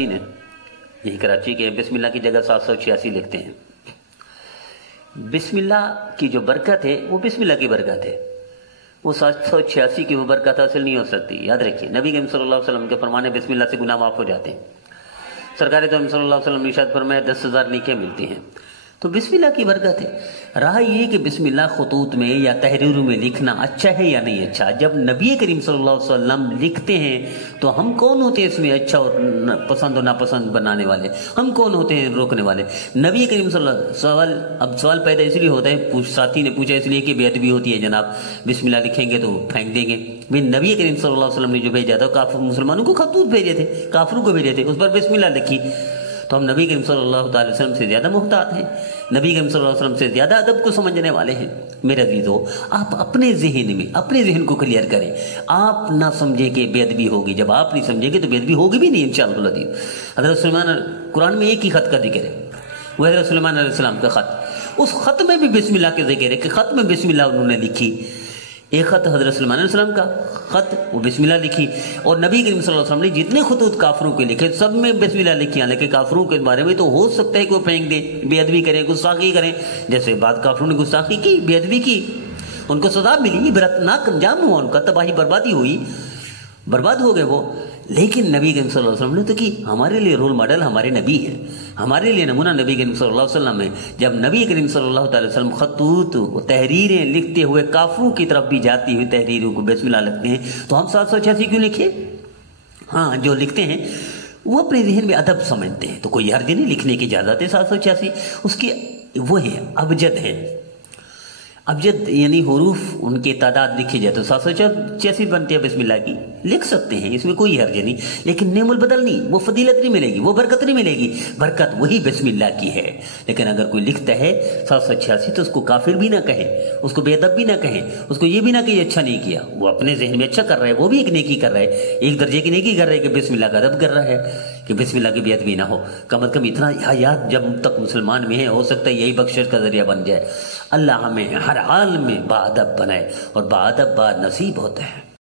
ساتھی نے یہی کراچی کے بسم اللہ کی جگہ 786 لکھتے ہیں، بسم اللہ کی جو برکت ہے وہ بسم اللہ کی برکت ہے، وہ 786 کی وہ برکت حاصل نہیں ہو سکتی۔ یاد رکھیے نبی کریم صلی اللہ علیہ وسلم کے فرمانے بسم اللہ سے گناہ معاف ہو جاتے ہیں۔ سرکار تو صلی اللہ علیہ وسلم نے ارشاد فرمایا 10,000 نیکیاں ملتی ہیں، تو بسم اللہ کی برکت ہے۔ رہا یہ کہ بسم اللہ خطوط میں یا تحریروں میں لکھنا اچھا ہے یا نہیں اچھا، جب نبی کریم صلی اللہ علیہ وسلم لکھتے ہیں تو ہم کون ہوتے ہیں اس میں اچھا اور پسند و ناپسند بنانے والے؟ ہم کون ہوتے ہیں روکنے والے؟ نبی کریم صلی اللہ علیہ وسلم اب سوال پیدا اس لیے ہوتا ہے، ساتھی نے پوچھا اس لیے کہ بے ادبی ہوتی ہے جناب، بسم اللہ لکھیں گے تو پھینک دیں گے۔ نبی کریم صلی اللہ علیہ وسلم نے جو بھیجا تھا کافر مسلمانوں کو خطوط بھیجے تھے، کافروں کو بھیجے تھے، اس پر بسم اللہ لکھی، تو ہم نبی کریم صلی اللہ تعالی وسلم سے زیادہ محتاط ہیں، نبی کریم صلی اللہ علیہ وسلم سے زیادہ ادب کو سمجھنے والے ہیں۔ میرے عزیزو، آپ اپنے ذہن میں اپنے ذہن کو کلیئر کریں، آپ نہ سمجھیں کہ بے ادبی ہوگی، جب آپ نہیں سمجھیں گے تو بے ادبی ہوگی بھی نہیں انشاءاللہ العزیز۔ حضرت سلیمان قرآن میں ایک ہی خط کا ذکر ہے، وہ حضرت سلیمان علیہ السلام کا خط، اس خط میں بھی بسم اللہ کے ذکر ہے کہ خط میں بسم اللہ انہوں نے لکھی۔ ایک خط حضرت سلیمان علیہ السلام کا خط، وہ بسم اللہ لکھی، اور نبی کریم صلی اللہ علیہ وسلم نے جتنے خطوط کافروں کے لکھے سب میں بسم اللہ لکھی، حالانکہ کافروں کے بارے میں تو ہو سکتا ہے کہ وہ پھینک دیں، بے ادبی کریں، گستاخی کریں، جیسے بعض کافروں نے گستاخی کی، بے ادبی کی، ان کو سزا ملی، عبرتناک انجام ہوا ان کا، تباہی بربادی ہوئی، برباد ہو گئے وہ۔ لیکن نبی کریم صلی اللہ علیہ وسلم نے تو کی، ہمارے لیے رول ماڈل ہمارے نبی ہیں، ہمارے لیے نمونہ نبی کریم صلی اللہ علیہ وسلم ہے۔ جب نبی کریم صلی اللہ تعالی وسلم خطوط تحریریں لکھتے ہوئے کافروں کی طرف بھی جاتی ہوئی تحریروں کو بسم اللہ لکھتے ہیں، تو ہم 786 کیوں لکھے؟ ہاں، جو لکھتے ہیں وہ اپنے ذہن میں ادب سمجھتے ہیں، تو کوئی حرج نہیں، لکھنے کی اجازت ہے۔ 786 اس کے وہ ہیں ابجد ہیں، ابجد یعنی حروف ان کے تعداد لکھی جائے تو 786 بنتی ہے بسم اللہ کی، لکھ سکتے ہیں، اس میں کوئی حرج نہیں، لیکن نعم البدل نہیں، وہ فضیلت نہیں ملے گی، وہ برکت نہیں ملے گی، برکت وہی بسم اللہ کی ہے۔ لیکن اگر کوئی لکھتا ہے 786 تو اس کو کافر بھی نہ کہیں، اس کو بے ادب بھی نہ کہیں، اس کو یہ بھی نہ کہ یہ اچھا نہیں کیا، وہ اپنے ذہن میں اچھا کر رہا ہے، وہ بھی ایک نیکی کر رہا ہے، ایک درجے کی نیکی کر رہا ہے کہ بسم اللہ کا ادب کر رہا ہے، کہ بسم اللہ کی بے ادبی نہ ہو، کم از کم اتنا حیات جب تک مسلمان میں ہے، ہو سکتا ہے یہی بخشش کا ذریعہ بن جائے۔ اللہ ہمیں ہر حال میں با ادب بنائے، اور با ادب با نصیب ہوتا ہے۔